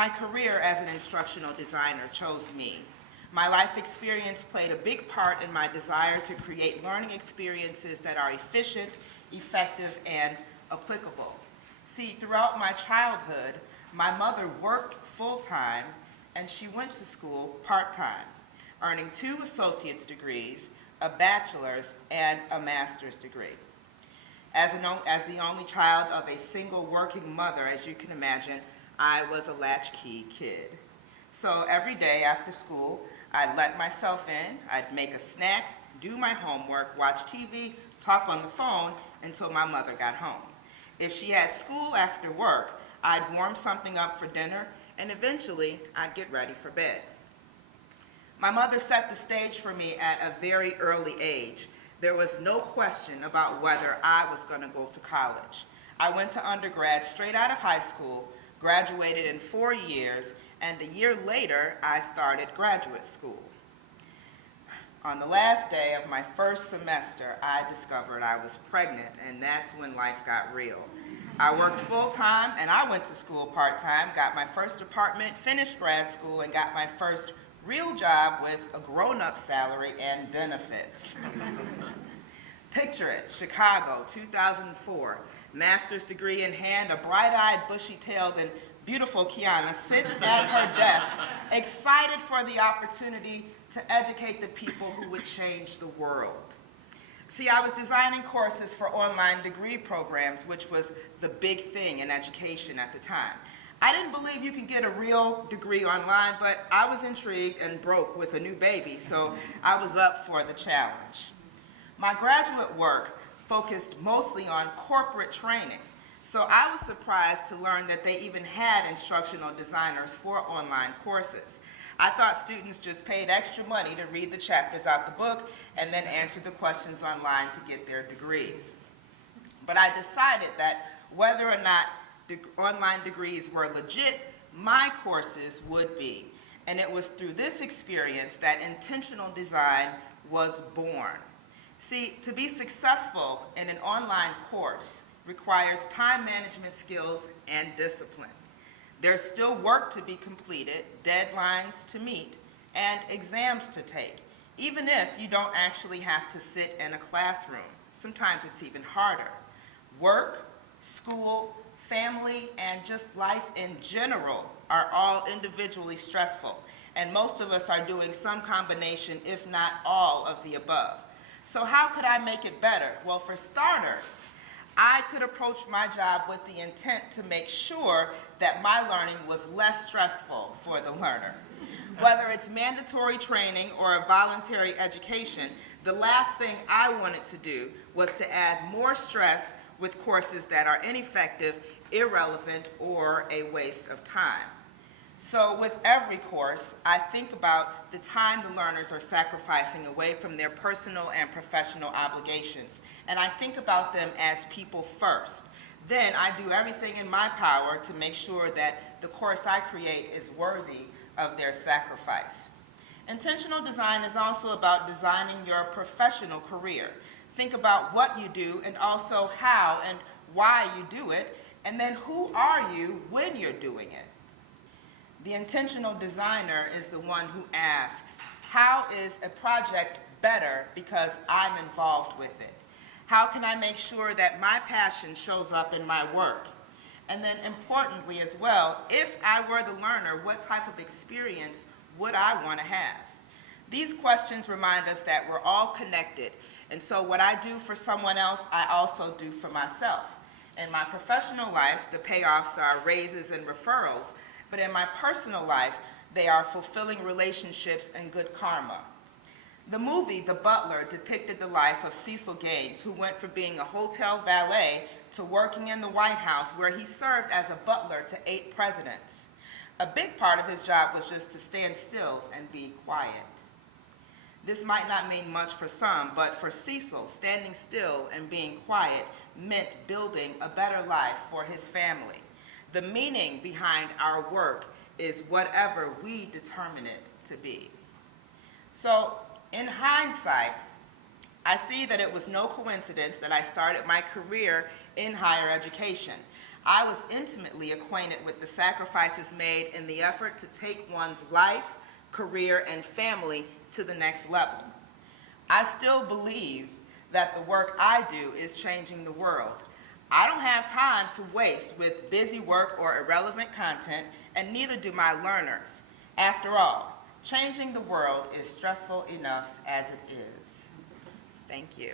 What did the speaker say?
My career as an instructional designer chose me. My life experience played a big part in my desire to create learning experiences that are efficient, effective, and applicable. See, throughout my childhood, my mother worked full-time and she went to school part-time, earning 2 associate's degrees, a bachelor's, and a master's degree. As the only child of a single working mother, as you can imagine, I was a latchkey kid. So every day after school, I'd let myself in, I'd make a snack, do my homework, watch TV, talk on the phone until my mother got home. If she had school after work, I'd warm something up for dinner, and eventually I'd get ready for bed. My mother set the stage for me at a very early age. There was no question about whether I was going to go to college. I went to undergrad straight out of high school, graduated in 4 years, and a year later, I started graduate school. On the last day of my first semester, I discovered I was pregnant, and that's when life got real. I worked full-time, and I went to school part-time, got my first apartment, finished grad school, and got my first real job with a grown-up salary and benefits. Picture it, Chicago, 2004. Master's degree in hand, a bright-eyed, bushy-tailed, and beautiful Kiana sits at her desk, excited for the opportunity to educate the people who would change the world. See, I was designing courses for online degree programs, which was the big thing in education at the time. I didn't believe you could get a real degree online, but I was intrigued and broke with a new baby, so I was up for the challenge. My graduate work focused mostly on corporate training, so I was surprised to learn that they even had instructional designers for online courses. I thought students just paid extra money to read the chapters out the book and then answer the questions online to get their degrees. But I decided that whether or not online degrees were legit, my courses would be. And it was through this experience that intentional design was born. See, to be successful in an online course requires time management skills and discipline. There's still work to be completed, deadlines to meet, and exams to take, even if you don't actually have to sit in a classroom. Sometimes it's even harder. Work, school, family, and just life in general are all individually stressful, and most of us are doing some combination, if not all, of the above. So how could I make it better? Well, for starters, I could approach my job with the intent to make sure that my learning was less stressful for the learner. Whether it's mandatory training or a voluntary education, the last thing I wanted to do was to add more stress with courses that are ineffective, irrelevant, or a waste of time. So with every course, I think about the time the learners are sacrificing away from their personal and professional obligations, and I think about them as people first. Then I do everything in my power to make sure that the course I create is worthy of their sacrifice. Intentional design is also about designing your professional career. Think about what you do and also how and why you do it, and then who are you when you're doing it. The intentional designer is the one who asks, how is a project better because I'm involved with it? How can I make sure that my passion shows up in my work? And then importantly as well, if I were the learner, what type of experience would I want to have? These questions remind us that we're all connected, and so what I do for someone else, I also do for myself. In my professional life, the payoffs are raises and referrals, but in my personal life, they are fulfilling relationships and good karma. The movie, The Butler, depicted the life of Cecil Gaines, who went from being a hotel valet to working in the White House, where he served as a butler to 8 presidents. A big part of his job was just to stand still and be quiet. This might not mean much for some, but for Cecil, standing still and being quiet meant building a better life for his family. The meaning behind our work is whatever we determine it to be. So, in hindsight, I see that it was no coincidence that I started my career in higher education. I was intimately acquainted with the sacrifices made in the effort to take one's life, career, and family to the next level. I still believe that the work I do is changing the world. I don't have time to waste with busy work or irrelevant content, and neither do my learners. After all, changing the world is stressful enough as it is. Thank you.